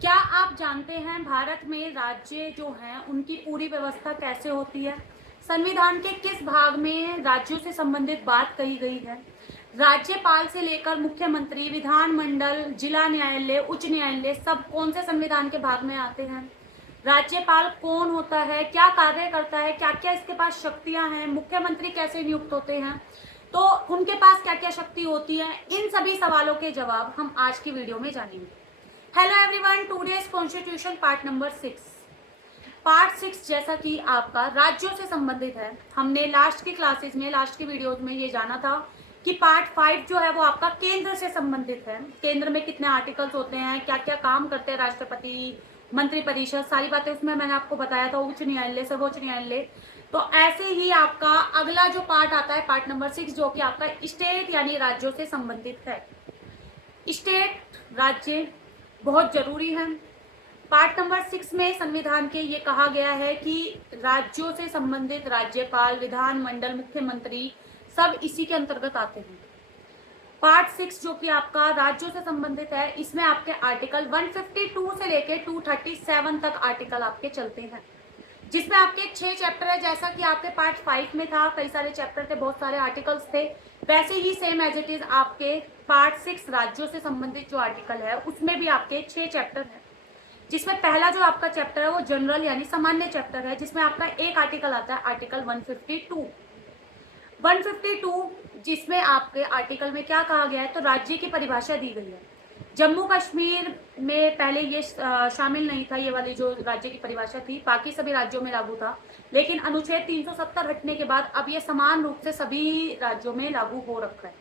क्या आप जानते हैं भारत में राज्य जो हैं उनकी पूरी व्यवस्था कैसे होती है? संविधान के किस भाग में राज्यों से संबंधित बात कही गई है? राज्यपाल से लेकर मुख्यमंत्री, विधानमंडल, जिला न्यायालय, उच्च न्यायालय सब कौन से संविधान के भाग में आते हैं? राज्यपाल कौन होता है, क्या कार्य करता है, क्या क्या इसके पास शक्तियां हैं, मुख्यमंत्री कैसे नियुक्त होते हैं, तो उनके पास क्या क्या शक्ति होती है, इन सभी सवालों के जवाब हम आज की वीडियो में जानेंगे। Hello everyone, today's constitution part number 6। Part 6 जैसा कि आपका राज्यों से संबंधित है, हमने लास्ट की क्लासेस में, लास्ट की वीडियोज में ये जाना था कि पार्ट 5 जो है वो आपका केंद्र से संबंधित है। केंद्र में कितने आर्टिकल्स होते हैं, क्या क्या काम करते हैं राष्ट्रपति, मंत्रिपरिषद, सारी बातें उसमें मैंने आपको बताया था। उच्च न्यायालय, सर्वोच्च न्यायालय। तो ऐसे ही आपका अगला जो पार्ट आता है, पार्ट नंबर 6, जो कि आपका स्टेट यानी राज्यों से संबंधित है। स्टेट, राज्य बहुत जरूरी है। पार्ट नंबर 6 में संविधान के ये कहा गया है कि राज्यों से संबंधित राज्यपाल, विधानमंडल, मुख्यमंत्री सब इसी के अंतर्गत आते हैं। पार्ट 6 जो कि आपका राज्यों से संबंधित है, इसमें आपके आर्टिकल 152 से लेके 237 तक आर्टिकल आपके चलते हैं, जिसमें आपके 6 चैप्टर है। जैसा कि आपके पार्ट 5 में था, कई सारे चैप्टर थे, बहुत सारे आर्टिकल्स थे, वैसे ही सेम एज इट इज आपके पार्ट 6 राज्यों से संबंधित जो आर्टिकल है उसमें भी आपके 6 चैप्टर है। जिसमें पहला जो आपका चैप्टर है वो जनरल यानी सामान्य चैप्टर है, जिसमें आपका एक आर्टिकल आता है, आर्टिकल 152। 152 जिसमें आपके आर्टिकल में क्या कहा गया है, तो राज्य की परिभाषा दी गई है। जम्मू कश्मीर में पहले ये शामिल नहीं था, ये वाली जो राज्य की परिभाषा थी, बाकी सभी राज्यों में लागू था, लेकिन अनुच्छेद 370 हटने के बाद अब ये समान रूप से सभी राज्यों में लागू हो रखा है।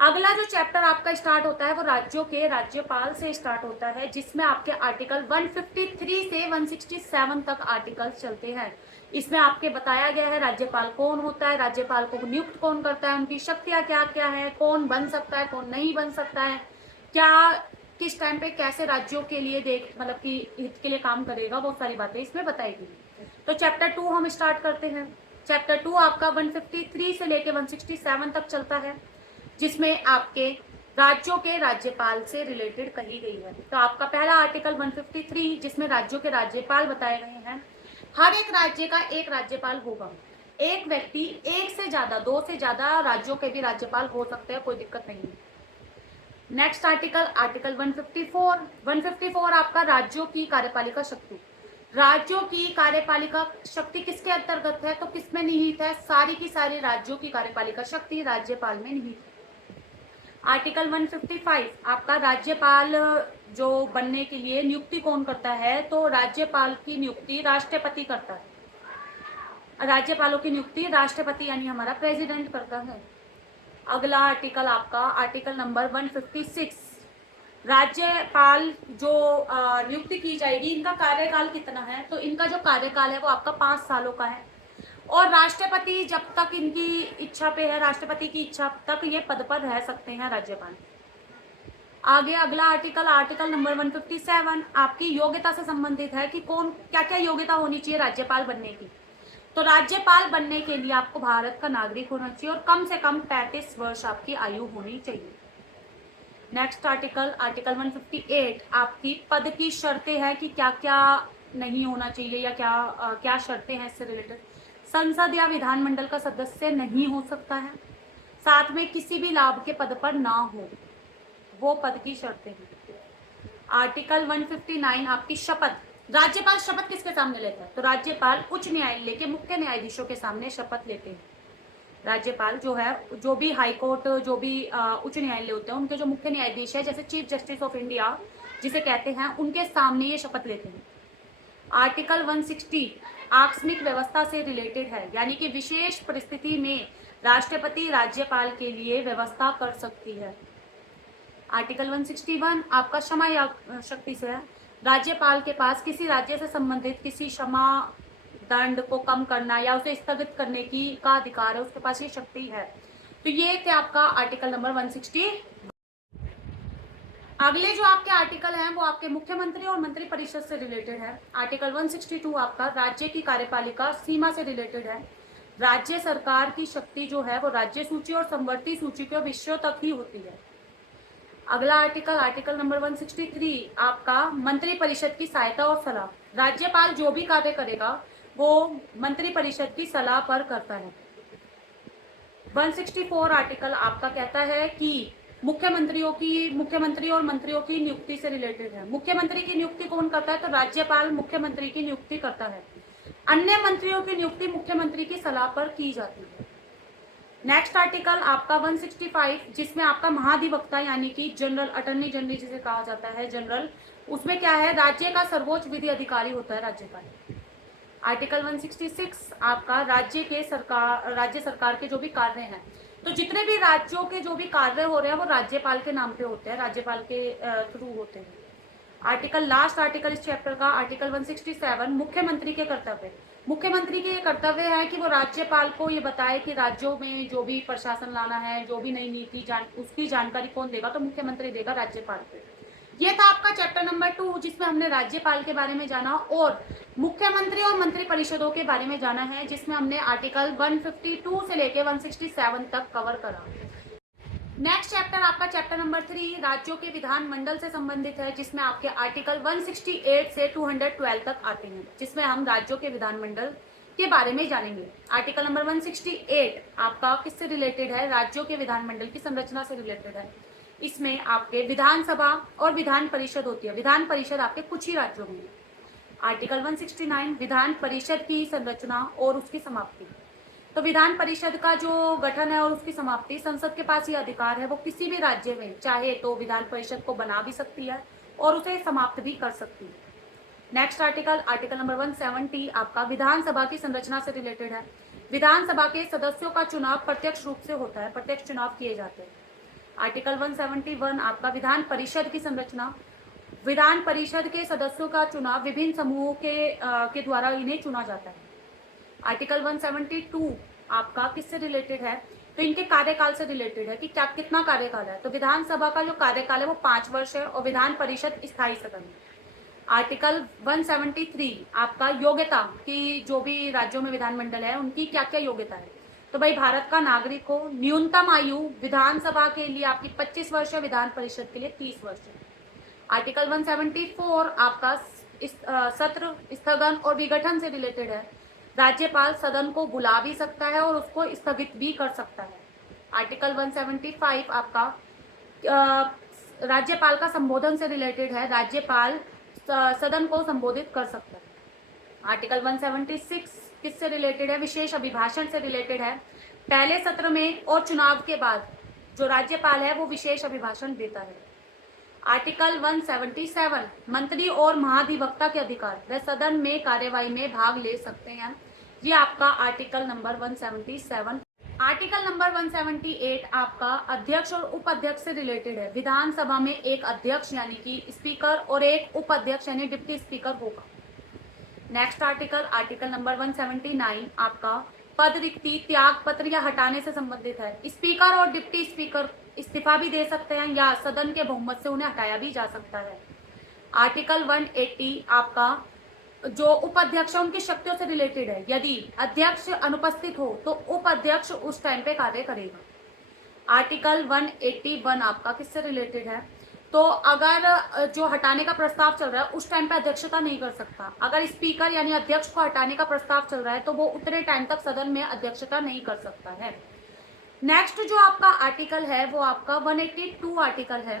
अगला जो चैप्टर आपका स्टार्ट होता है वो राज्यों के राज्यपाल से स्टार्ट होता है, जिसमें आपके आर्टिकल 153 से 167 तक आर्टिकल चलते हैं। इसमें आपके बताया गया है राज्यपाल कौन होता है, राज्यपाल को नियुक्त कौन करता है, उनकी शक्तियां क्या क्या है, कौन बन सकता है, कौन नहीं बन सकता है, क्या किस टाइम पे कैसे राज्यों के लिए मतलब कि हित के लिए काम करेगा, वो सारी बातें इसमें बताई गई। तो चैप्टर 2 हम स्टार्ट करते हैं। चैप्टर 2 आपका 153 से लेके 167 तक चलता है, जिसमें आपके राज्यों के राज्यपाल से रिलेटेड कही गई है। तो आपका पहला आर्टिकल 153, जिसमें राज्यों के राज्यपाल बताए गए हैं। हर एक राज्य का एक राज्यपाल होगा, एक व्यक्ति, एक से ज्यादा, 2 से ज्यादा राज्यों के भी राज्यपाल हो सकते हैं, कोई दिक्कत नहीं है। Next article, article 154। 154 आपका राज्यों की कार्यपालिका शक्ति। राज्यों की कार्यपालिका शक्ति किसके अंतर्गत है, तो किसमें निहित है, सारी की सारी राज्यों की कार्यपालिका शक्ति राज्यपाल में निहित है। आर्टिकल 155 आपका राज्यपाल जो बनने के लिए नियुक्ति कौन करता है, तो राज्यपाल की नियुक्ति राष्ट्रपति करता है। राज्यपालों की नियुक्ति राष्ट्रपति यानी हमारा प्रेसिडेंट करता है। अगला आर्टिकल आपका आर्टिकल नंबर 156। राज्यपाल जो नियुक्ति की जाएगी, इनका कार्यकाल कितना है, तो इनका जो कार्यकाल है वो आपका 5 सालों का है, और राष्ट्रपति जब तक इनकी इच्छा पे है, राष्ट्रपति की इच्छा तक ये पद पर रह सकते हैं राज्यपाल। आगे अगला आर्टिकल, आर्टिकल नंबर 157 आपकी योग्यता से संबंधित है कि कौन क्या क्या योग्यता होनी चाहिए राज्यपाल बनने की। तो राज्यपाल बनने के लिए आपको भारत का नागरिक होना चाहिए और कम से कम 35 वर्ष आपकी आयु होनी चाहिए। नेक्स्ट आर्टिकल, आर्टिकल 158 आपकी पद की शर्तें हैं कि क्या क्या नहीं होना चाहिए या क्या शर्तें हैं इससे रिलेटेड। संसद या विधानमंडल का सदस्य नहीं हो सकता है, साथ में किसी भी लाभ के पद पर ना हो, वो पद की शर्तें हैं। आर्टिकल 159 आपकी शपथ। राज्यपाल शपथ किसके सामने लेता है, तो राज्यपाल उच्च न्यायालय के मुख्य न्यायाधीशों के सामने शपथ लेते हैं। राज्यपाल जो है, जो भी हाई कोर्ट, जो भी उच्च न्यायालय होते हैं, उनके जो मुख्य न्यायाधीश है, जैसे चीफ जस्टिस ऑफ इंडिया जिसे कहते हैं, उनके सामने ये शपथ लेते हैं। आर्टिकल 160 आकस्मिक व्यवस्था से रिलेटेड है, यानी कि विशेष परिस्थिति में राष्ट्रपति राज्यपाल के लिए व्यवस्था कर सकती है। आर्टिकल 161 आपका क्षमा शक्ति से है। राज्यपाल के पास किसी राज्य से संबंधित किसी क्षमा दंड को कम करना या उसे स्थगित करने की का अधिकार है, उसके पास ये शक्ति है। तो ये थे आपका आर्टिकल नंबर 160। अगले जो आपके आर्टिकल हैं वो आपके मुख्यमंत्री और मंत्री परिषद से रिलेटेड है। आर्टिकल 162 आपका राज्य की कार्यपालिका सीमा से रिलेटेड है। राज्य सरकार की शक्ति जो है वो राज्य सूची और संवर्ती सूची के विषयों तक ही होती है। अगला आर्टिकल, आर्टिकल नंबर 163 आपका मंत्री परिषद की सहायता और सलाह। राज्यपाल जो भी कार्य करेगा वो मंत्री परिषद की सलाह पर करता है। 164 आर्टिकल आपका कहता है कि मुख्यमंत्री और मंत्रियों की नियुक्ति से रिलेटेड है। मुख्यमंत्री की नियुक्ति कौन करता है? तो राज्यपाल मुख्यमंत्री की नियुक्ति करता है। अन्य मंत्रियों की नियुक्ति मुख्यमंत्री की सलाह पर की जाती है। नेक्स्ट आर्टिकल आपका 165, जिसमें आपका महाधिवक्ता यानी कि जनरल अटर्नी जनरल जिसे कहा जाता है जनरल, उसमें क्या है? राज्य का सर्वोच्च विधि अधिकारी होता है राज्यपाल। आर्टिकल 166 आपका राज्य सरकार के जो भी कार्य हैं, तो जितने भी राज्यों के जो भी कार्य हो रहे हैं वो राज्यपाल के नाम पे होते हैं, राज्यपाल के थ्रू होते हैं। आर्टिकल, लास्ट आर्टिकल इस चैप्टर का, आर्टिकल 167 मुख्यमंत्री के कर्तव्य। मुख्यमंत्री के ये कर्तव्य है कि वो राज्यपाल को ये बताए कि राज्यों में जो भी प्रशासन लाना है, जो भी नई नीति उसकी जानकारी कौन देगा? तो मुख्यमंत्री देगा राज्यपाल को। ये था आपका चैप्टर नंबर 2, जिसमें हमने राज्यपाल के बारे में जाना और मुख्यमंत्री और मंत्री परिषदों के बारे में जाना है, जिसमें हमने आर्टिकल 152 से लेके 167 तक कवर करा। नेक्स्ट चैप्टर आपका चैप्टर नंबर 3 राज्यों के विधान मंडल से संबंधित है, जिसमें आपके आर्टिकल 168 से 212 तक आते हैं, जिसमें हम राज्यों के विधान मंडल के बारे में जानेंगे। आर्टिकल नंबर 168 आपका किससे रिलेटेड है? राज्यों के विधान मंडल की संरचना से रिलेटेड है। इसमें आपके विधानसभा और विधान परिषद होती है। विधान परिषद आपके कुछ ही राज्यों में। आर्टिकल 169 विधान परिषद की संरचना और उसकी समाप्ति। तो विधान परिषद का जो गठन है और उसकी समाप्ति, संसद के पास ये अधिकार है, वो किसी भी राज्य में चाहे तो विधान परिषद को बना भी सकती है और उसे समाप्त भी कर सकती है। नेक्स्ट आर्टिकल, आर्टिकल नंबर 170 आपका विधानसभा की संरचना से रिलेटेड है। विधानसभा के सदस्यों का चुनाव प्रत्यक्ष रूप से होता है, प्रत्यक्ष चुनाव किए जाते हैं। आर्टिकल 171 आपका विधान परिषद की संरचना। विधान परिषद के सदस्यों का चुनाव विभिन्न समूहों के द्वारा इन्हें चुना जाता है। आर्टिकल 172 आपका किससे रिलेटेड है? तो इनके कार्यकाल से रिलेटेड है कि क्या कितना कार्यकाल है। तो विधानसभा का जो कार्यकाल है वो 5 वर्ष है और विधान परिषद स्थायी सदन है। आर्टिकल 173 आपका योग्यता की, जो भी राज्यों में विधानमंडल है उनकी क्या क्या योग्यता है। तो भाई भारत का नागरिक हो, न्यूनतम आयु विधानसभा के लिए आपकी 25 वर्ष है, विधान परिषद के लिए 30 वर्ष है। आर्टिकल 174 आपका सत्र स्थगन और विघटन से रिलेटेड है। राज्यपाल सदन को बुला भी सकता है और उसको स्थगित भी कर सकता है। आर्टिकल 175 आपका राज्यपाल का संबोधन से रिलेटेड है। राज्यपाल सदन को संबोधित कर सकता है। आर्टिकल 176 किससे रिलेटेड है? विशेष अभिभाषण से रिलेटेड है। पहले सत्र में और चुनाव के बाद जो राज्यपाल है वो विशेष अभिभाषण देता है। आर्टिकल 177 मंत्री और महाधिवक्ता के अधिकार, वह सदन में कार्यवाही में भाग ले सकते हैं। ये आपका आर्टिकल नंबर 177। आर्टिकल नंबर 178 आपका अध्यक्ष और उपाध्यक्ष से रिलेटेड है। विधानसभा में एक अध्यक्ष यानी कि स्पीकर और एक उपाध्यक्ष यानी डिप्टी स्पीकर होगा। नेक्स्ट आर्टिकल, आर्टिकल नंबर 179 आपका पद रिक्ति, त्याग पत्र या हटाने से संबंधित है। स्पीकर और डिप्टी स्पीकर इस्तीफा भी दे सकते हैं या सदन के बहुमत से उन्हें हटाया भी जा सकता है। आर्टिकल 180 आपका जो उपाध्यक्ष है उनकी शक्तियों से रिलेटेड है। यदि अध्यक्ष अनुपस्थित हो तो उपाध्यक्ष उस टाइम पे कार्य करेगा। आर्टिकल 181 आपका किससे रिलेटेड है? तो अगर जो हटाने का प्रस्ताव चल रहा है उस टाइम पे अध्यक्षता नहीं कर सकता। अगर स्पीकर यानी अध्यक्ष को हटाने का प्रस्ताव चल रहा है तो वो उतने टाइम तक सदन में अध्यक्षता नहीं कर सकता है। नेक्स्ट जो आपका आर्टिकल है वो आपका 182 आर्टिकल है।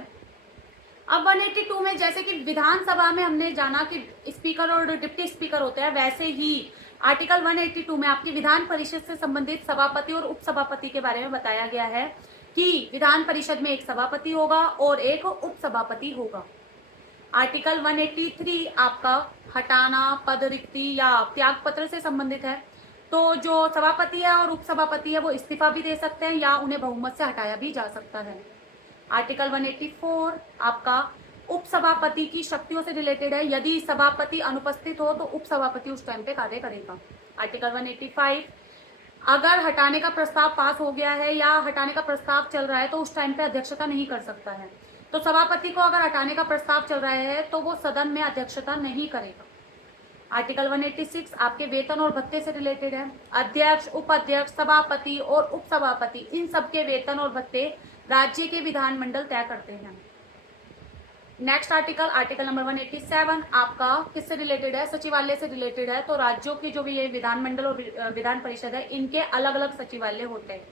अब 182 में जैसे कि विधानसभा में हमने जाना कि स्पीकर और डिप्टी स्पीकर होते हैं, वैसे ही आर्टिकल 182 में आपकी विधान परिषद से संबंधित सभापति और उपसभापति के बारे में बताया गया है कि विधान परिषद में एक सभापति होगा और एक उपसभापति होगा। आर्टिकल 183 आपका हटाना, पद रिक्ति या त्याग पत्र से संबंधित है। तो जो सभापति है और उपसभापति है वो इस्तीफा भी दे सकते हैं या उन्हें बहुमत से हटाया भी जा सकता है। आर्टिकल 184 आपका उपसभापति की शक्तियों से रिलेटेड है। यदि सभापति अनुपस्थित हो तो उपसभापति उस टाइम पे कार्य करेगा। आर्टिकल 185 अगर हटाने का प्रस्ताव पास हो गया है या हटाने का प्रस्ताव चल रहा है तो उस टाइम पे अध्यक्षता नहीं कर सकता है। तो सभापति को अगर हटाने का प्रस्ताव चल रहा है तो वो सदन में अध्यक्षता नहीं करेगा। आर्टिकल 186 आपके वेतन और भत्ते से रिलेटेड है। अध्यक्ष, उपाध्यक्ष, सभापति और उपसभापति इन सबके वेतन और भत्ते राज्य के विधानमंडल तय करते हैं। नेक्स्ट आर्टिकल, आर्टिकल नंबर 187 आपका किससे रिलेटेड है? सचिवालय से रिलेटेड है। तो राज्यों की जो भी ये विधानमंडल और विधान परिषद है, इनके अलग अलग सचिवालय होते हैं।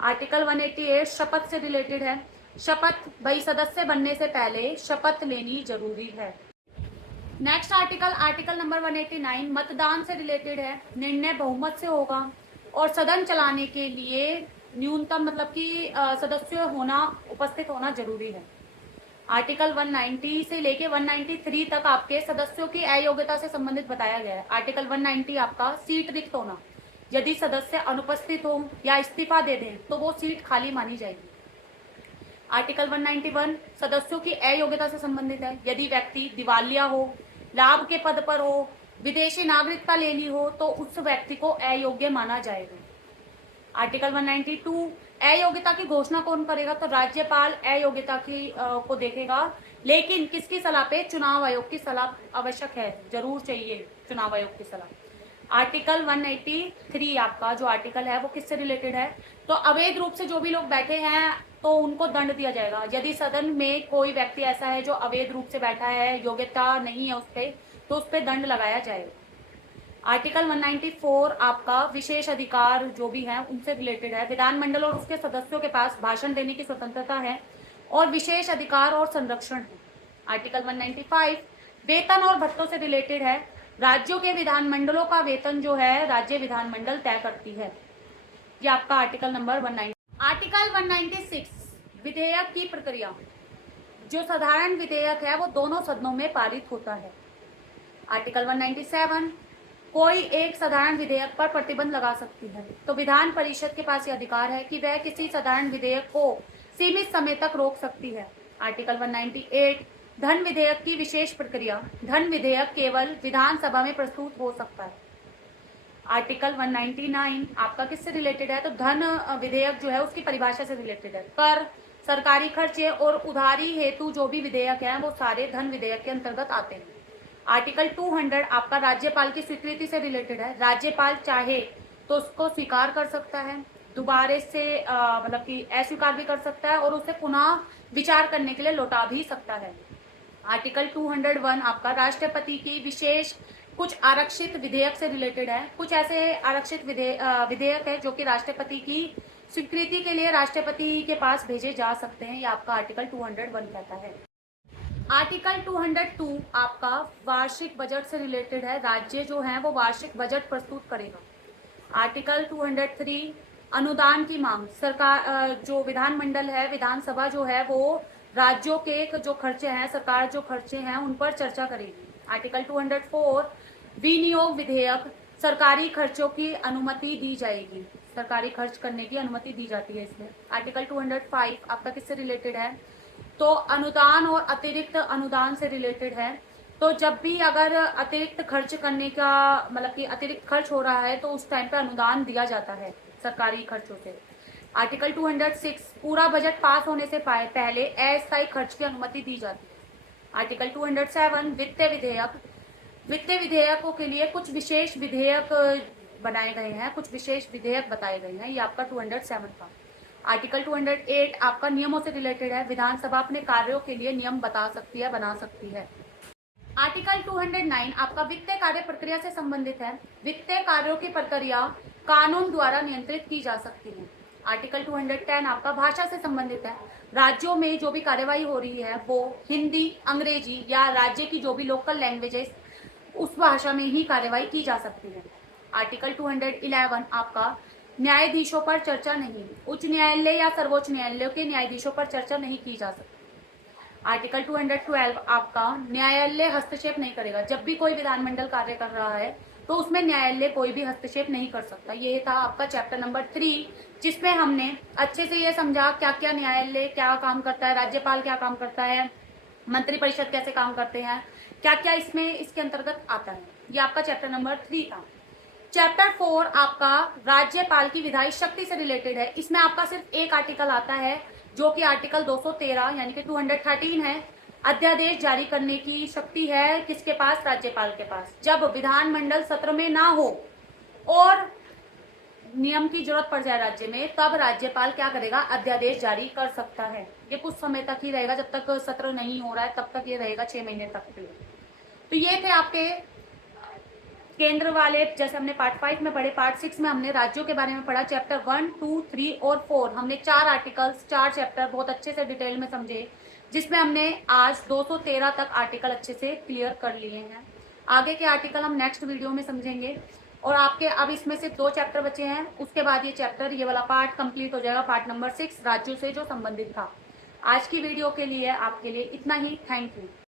आर्टिकल 188 शपथ से रिलेटेड है। शपथ भाई सदस्य बनने से पहले शपथ लेनी जरूरी है। नेक्स्ट आर्टिकल, आर्टिकल नंबर 189 मतदान से रिलेटेड है। निर्णय बहुमत से होगा और सदन चलाने के लिए न्यूनतम मतलब कि सदस्य होना, उपस्थित होना जरूरी है। आर्टिकल 190 से लेके 193 तक आपके सदस्यों की अयोग्यता से संबंधित बताया गया है। आर्टिकल 190 आपका सीट रिक्त होना, यदि सदस्य अनुपस्थित हो या इस्तीफा दे दें तो वो सीट खाली मानी जाएगी। आर्टिकल 191 सदस्यों की अयोग्यता से संबंधित है। यदि व्यक्ति दिवालिया हो, लाभ के पद पर हो, विदेशी नागरिकता लेनी हो तो उस व्यक्ति को अयोग्य माना जाएगा। आर्टिकल 192 अयोग्यता की घोषणा कौन करेगा? तो राज्यपाल अयोग्यता की को देखेगा, लेकिन किसकी सलाह पे? चुनाव आयोग की सलाह आवश्यक है, जरूर चाहिए चुनाव आयोग की सलाह। आर्टिकल 183 आपका जो आर्टिकल है वो किससे रिलेटेड है? तो अवैध रूप से जो भी लोग बैठे हैं तो उनको दंड दिया जाएगा। यदि सदन में कोई व्यक्ति ऐसा है जो अवैध रूप से बैठा है, योग्यता नहीं है उस पर, तो उस पर दंड लगाया जाएगा। आर्टिकल 194 आपका विशेष अधिकार जो भी है उनसे रिलेटेड है। विधानमंडल और उसके सदस्यों के पास भाषण देने की स्वतंत्रता है और विशेष अधिकार और संरक्षण है। आर्टिकल 195 वेतन और भत्तों से रिलेटेड है। राज्यों के विधानमंडलों का वेतन जो है राज्य विधानमंडल तय करती है। ये आपका आर्टिकल नंबर 190। आर्टिकल 196 विधेयक की प्रक्रिया। जो साधारण विधेयक है वो दोनों सदनों में पारित होता है। आर्टिकल 197 कोई एक साधारण विधेयक पर प्रतिबंध लगा सकती है। तो विधान परिषद के पास ये अधिकार है कि वह किसी साधारण विधेयक को सीमित समय तक रोक सकती है। आर्टिकल 198 धन विधेयक की विशेष प्रक्रिया। धन विधेयक केवल विधानसभा में प्रस्तुत हो सकता है। आर्टिकल 199 आपका किससे रिलेटेड है? तो धन विधेयक जो है उसकी परिभाषा से रिलेटेड है। कर, सरकारी खर्चे और उधारी हेतु जो भी विधेयक है वो सारे धन विधेयक के अंतर्गत आते हैं। आर्टिकल 200 आपका राज्यपाल की स्वीकृति से रिलेटेड है। राज्यपाल चाहे तो उसको स्वीकार कर सकता है, दोबारे से मतलब कि अस्वीकार भी कर सकता है और उसे पुनः विचार करने के लिए लौटा भी सकता है। आर्टिकल 201 आपका राष्ट्रपति की विशेष कुछ आरक्षित विधेयक से रिलेटेड है। कुछ ऐसे आरक्षित विधेयक है जो कि राष्ट्रपति की स्वीकृति के लिए राष्ट्रपति के पास भेजे जा सकते हैं। ये आपका आर्टिकल 201 कहता है। आर्टिकल 202 आपका वार्षिक बजट से रिलेटेड है। राज्य जो है वो वार्षिक बजट प्रस्तुत करेगा। आर्टिकल 203 अनुदान की मांग। सरकार जो विधानमंडल है, विधानसभा जो है वो राज्यों के जो खर्चे हैं, सरकार जो खर्चे हैं उन पर चर्चा करेगी। आर्टिकल 204 विनियोग विधेयक। सरकारी खर्चों की अनुमति दी जाएगी, सरकारी खर्च करने की अनुमति दी जाती है इसमें। आर्टिकल 205 आपका किससे रिलेटेड है? तो अनुदान और अतिरिक्त अनुदान से रिलेटेड है। तो जब भी अगर अतिरिक्त खर्च करने का मतलब कि अतिरिक्त खर्च हो रहा है तो उस टाइम पे अनुदान दिया जाता है सरकारी खर्चों से। आर्टिकल 206 पूरा बजट पास होने से पहले अस्थायी खर्च की अनुमति दी जाती है। आर्टिकल 207 वित्तीय विधेयक। वित्तीय विधेयकों के लिए कुछ विशेष विधेयक बनाए गए हैं, कुछ विशेष विधेयक बताए गए हैं। ये आपका 207 था। आर्टिकल 208 आपका नियमों से रिलेटेड है। विधानसभा अपने कार्यों के लिए नियम बता सकती है, बना सकती है। आर्टिकल 209 आपका वित्तीय कार्य प्रक्रिया से संबंधित है। वित्तीय कार्यों की प्रक्रिया कानून द्वारा नियंत्रित की जा सकती है। आर्टिकल 210 आपका भाषा से संबंधित है। राज्यों में जो भी कार्यवाही हो रही है वो हिंदी, अंग्रेजी या राज्य की जो भी लोकल लैंग्वेजेस उस भाषा में ही कार्यवाही की जा सकती है। आर्टिकल 211 आपका न्यायाधीशों पर चर्चा नहीं। उच्च न्यायालय या सर्वोच्च न्यायालय के न्यायाधीशों पर चर्चा नहीं की जा सकती। आर्टिकल 212 आपका न्यायालय हस्तक्षेप नहीं करेगा। जब भी कोई विधानमंडल कार्य कर रहा है तो उसमें न्यायालय कोई भी हस्तक्षेप नहीं कर सकता। ये था आपका चैप्टर नंबर 3, जिसमें हमने अच्छे से ये समझा क्या क्या न्यायालय क्या काम करता है, राज्यपाल क्या काम करता है, मंत्रिपरिषद कैसे काम करते हैं, क्या क्या इसमें इसके अंतर्गत आता है। ये आपका चैप्टर नंबर 3 था। चैप्टर 4 आपका राज्यपाल की विधायी शक्ति से रिलेटेड है। इसमें आपका सिर्फ एक आर्टिकल आता है जो कि आर्टिकल 213 यानी कि 213 है। अध्यादेश जारी करने की शक्ति है किसके पास? राज्यपाल के पास। जब विधानमंडल सत्र में ना हो और नियम की जरूरत पड़ जाए राज्य में, तब राज्यपाल क्या करेगा, अध्यादेश जारी कर सकता है। ये कुछ समय तक ही रहेगा, जब तक सत्र नहीं हो रहा है तब तक ये रहेगा, 6 महीने तक के लिए। तो ये थे आपके केंद्र वाले, जैसे हमने पार्ट 5 में पढ़े। पार्ट 6 में हमने राज्यों के बारे में पढ़ा, चैप्टर 1, 2, 3 और 4। हमने 4 आर्टिकल्स, 4 चैप्टर बहुत अच्छे से डिटेल में समझे, जिसमें हमने आज 213 तक आर्टिकल अच्छे से क्लियर कर लिए हैं। आगे के आर्टिकल हम नेक्स्ट वीडियो में समझेंगे। और आपके अब इसमें से 2 चैप्टर बचे हैं, उसके बाद ये चैप्टर, ये वाला पार्ट कंप्लीट हो जाएगा, पार्ट नंबर 6 राज्यों से जो संबंधित था। आज की वीडियो के लिए आपके लिए इतना ही। Thank you.